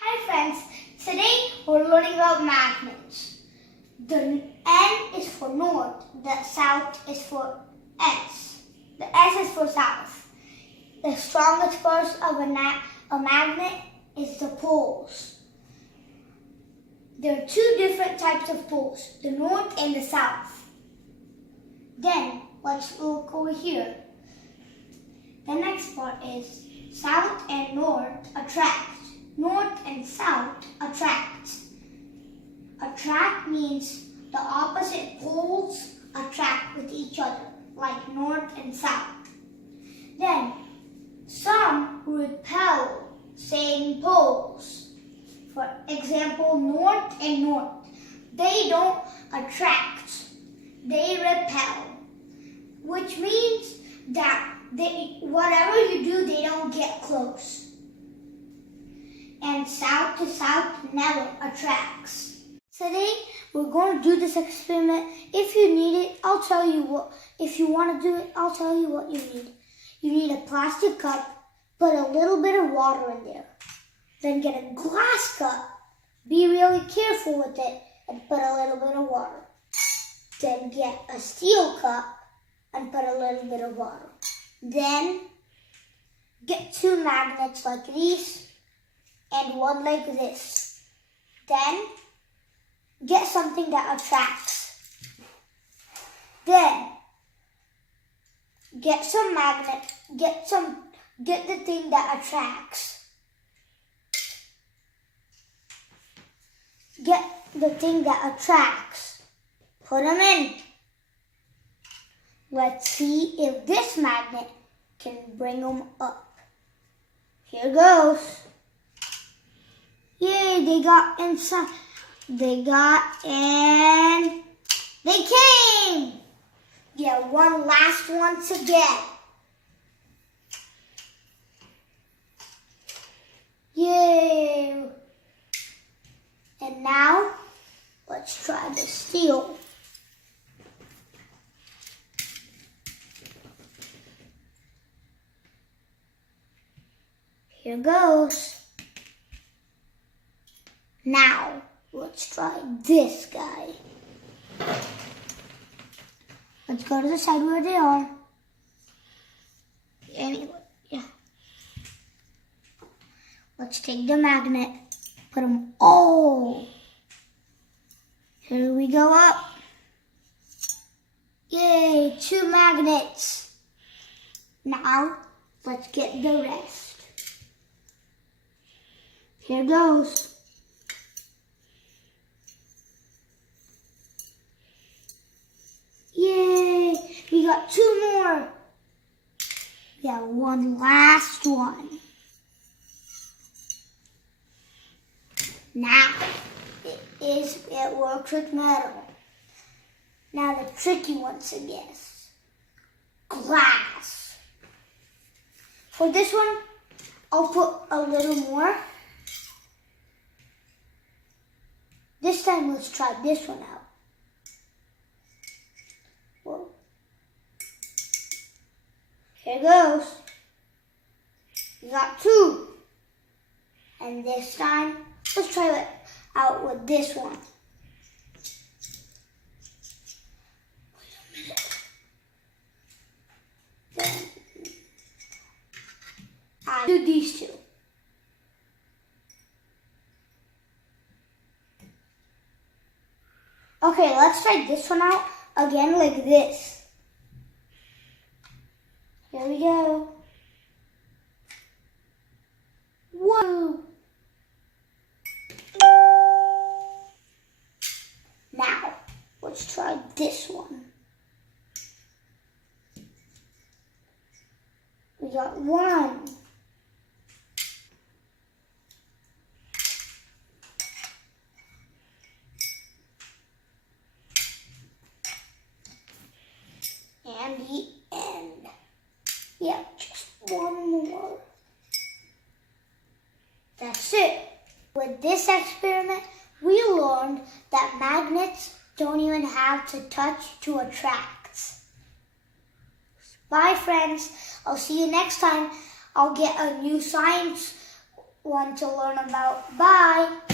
Hi friends, today we're learning about magnets. The N is for north, the south is for S. The S is for south. The strongest parts of a magnet is the poles. There are two different types of poles, the north and the south. Then let's look over here. The next part is south and north attract. North and south attract. Attract means the opposite poles attract with each other, like north and south. Then, some repel same poles. For example, north and north. They don't attract, they repel. Which means that whatever you do, they don't get close. And south to south never attracts. Today, we're going to do this experiment. If you need it, I'll tell you what. If you want to do it, I'll tell you what you need. You need a plastic cup, put a little bit of water in there. Then get a glass cup. Be really careful with it and put a little bit of water. Then get a steel cup and put a little bit of water. Then get two magnets like these and one like this. Then get something that attracts. Then get some magnet, get the thing that attracts. Get the thing that attracts. Put them in. Let's see if this magnet can bring them up. Here goes. Yay, they got inside. They came. Yeah, one last one to get. Yay. And now, let's try the steel. Here goes. Now, let's try this guy. Let's go to the side where they are. Anyway, yeah. Let's take the magnet, put them all. Here we go up. Yay, two magnets. Now, let's get the rest. Here goes. Yay! We got two more. We got one last one. Now, it works with metal. Now the tricky one to guess. Glass. For this one, I'll put a little more. This time, let's try this one out. Whoa. Here goes. We got two. And this time, let's try it out with this one. Wait a minute. Then I do these two. Okay, let's try this one out again like this. Here we go. Whoa! Now, let's try this one. We got one. And the end. Yeah, just one more. That's it. With this experiment, we learned that magnets don't even have to touch to attract. Bye, friends. I'll see you next time. I'll get a new science one. want to learn about. Bye.